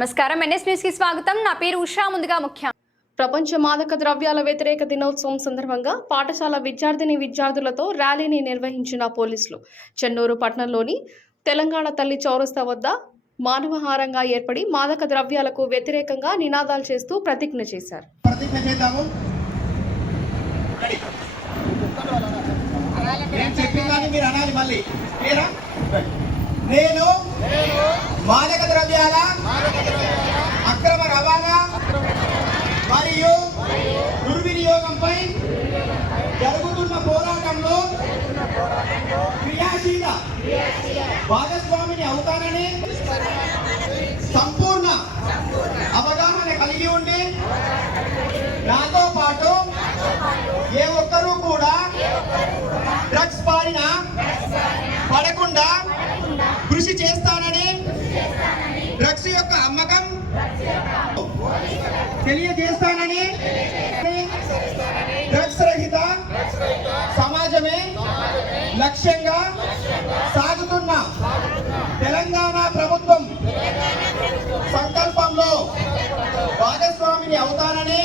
నమస్కారం, NS news కి స్వాగతం. నా పేరు ఉషా. ముందుగా ముఖ్య ప్రపంచ మాదక ద్రవ్యాల వ్యతిరేక దినోత్సవం సందర్భంగా పాఠశాల విద్యార్థులతో ర్యాలీని నిర్వహించిన పోలీసులు చెన్నూరు పట్టణంలోని తెలంగాణ తల్లి చౌరస్తా వద్ద మానవహారంగా ఏర్పడి మాదక ద్రవ్యాలకు వ్యతిరేకంగా నినాదాలు చేస్తూ ప్రతిజ్ఞ చేశారు. నేను మాదక ద్రవ్యాల అక్రమ రవాణా మరియు దుర్వినియోగంపై జరుగుతున్న పోరాటంలో క్రియాశీల భాగస్వామిని అవుతానని సంపూర్ణ అవగాహన కలిగి ఉండి నాతో పాటు ఏ ఒక్కరూ కూడా డ్రగ్స్ బారిన పడకుండా కృషి చేస్తానని డ్రగ్స్ యొక్క అమ్మకం తెలియజేస్తానని డ్రగ్స్ రహిత సమాజమే లక్ష్యంగా సాగుతున్న తెలంగాణ ప్రభుత్వం సంకల్పంలో భాగస్వామిని అవుతానని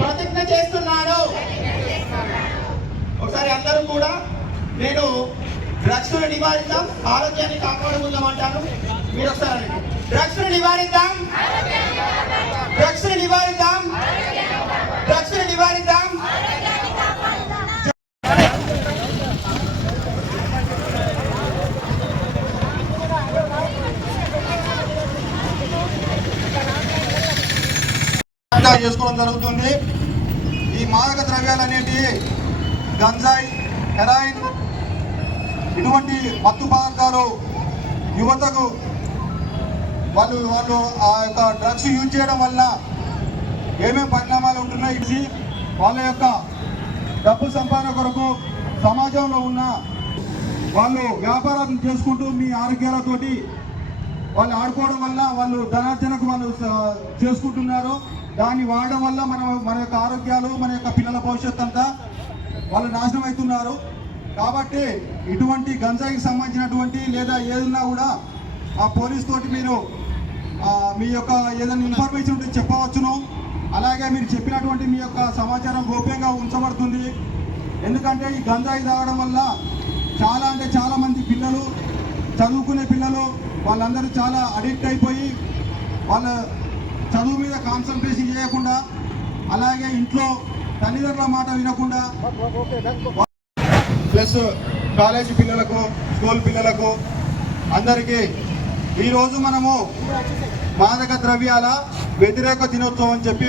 ప్రతిజ్ఞ చేస్తున్నాను. ఒకసారి అందరూ కూడా నేను డ్రగ్స్ నివారిద్దాం, ఆరోగ్యాన్ని కాపాడుకుందాం అంటాను. మీరు వస్తారని డ్రగ్స్ నివారిద్దాం, డ్రగ్స్ నివారిద్దాం, డ్రగ్స్ నివారిద్దాం. చేసుకోవడం జరుగుతుంది. ఈ మాదక ద్రవ్యాలు అనేటివి గంజాయి, హెరాయిన్ ఇటువంటి మత్తు పదార్థాలు యువతకు వాళ్ళు ఆ యొక్క డ్రగ్స్ యూజ్ చేయడం వల్ల ఏమేమి పరిణామాలు ఉంటున్నాయి, వాళ్ళ యొక్క డబ్బు సంపాదన కొరకు సమాజంలో ఉన్న వాళ్ళు వ్యాపారాలు చేసుకుంటూ మీ ఆరోగ్యాలతోటి వాళ్ళు ఆడుకోవడం వల్ల వాళ్ళు ధనార్జనకు వాళ్ళు చేసుకుంటున్నారు. దాన్ని వాడడం వల్ల మన యొక్క ఆరోగ్యాలు, మన యొక్క పిల్లల భవిష్యత్తు అంతా వాళ్ళు నాశనం అవుతున్నారు. కాబట్టి ఇటువంటి గంజాయికి సంబంధించినటువంటి లేదా ఏదన్నా కూడా ఆ పోలీస్ తోటి మీరు మీ యొక్క ఏదైనా ఇన్ఫర్మేషన్ ఉంటే చెప్పవచ్చును. అలాగే మీరు చెప్పినటువంటి మీ యొక్క సమాచారం గోప్యంగా ఉంచబడుతుంది. ఎందుకంటే ఈ గంజాయి తాగడం వల్ల చాలా మంది పిల్లలు, చదువుకునే పిల్లలు వాళ్ళందరూ చాలా అడిక్ట్ అయిపోయి వాళ్ళ చదువు మీద కాన్సన్ట్రేషన్ చేయకుండా, అలాగే ఇంట్లో తల్లిదండ్రుల మాట వినకుండా, ప్లస్ కాలేజీ పిల్లలకు, స్కూల్ పిల్లలకు అందరికీ ఈరోజు మనము మాదక ద్రవ్యాల వ్యతిరేక దినోత్సవం అని చెప్పి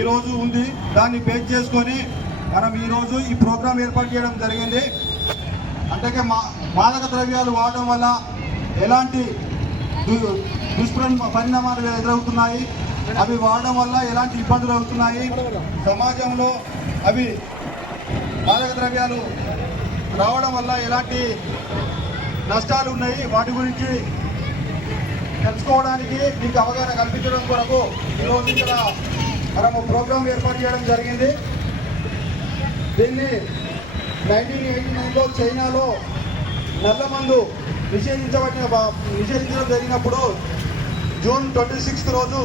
ఈరోజు ఉంది. దాన్ని బేస్ చేసుకొని మనం ఈరోజు ఈ ప్రోగ్రాం ఏర్పాటు చేయడం జరిగింది. అంటే మాదక ద్రవ్యాలు వాడడం వల్ల ఎలాంటి పరిణామాలు ఎదురవుతున్నాయి, అవి వాడడం వల్ల ఎలాంటి ఇబ్బందులు అవుతున్నాయి, సమాజంలో అవి మాదక ద్రవ్యాలు రావడం వల్ల ఎలాంటి నష్టాలు ఉన్నాయి, వాటి గురించి తెలుసుకోవడానికి మీకు అవగాహన కల్పించడం కొరకు ఈరోజు ఇక్కడ మనము ప్రోగ్రాం ఏర్పాటు చేయడం జరిగింది. దీన్ని 1989లో చైనాలో నల్లమందు నిషేధించడం జరిగినప్పుడు జూన్ 26 రోజు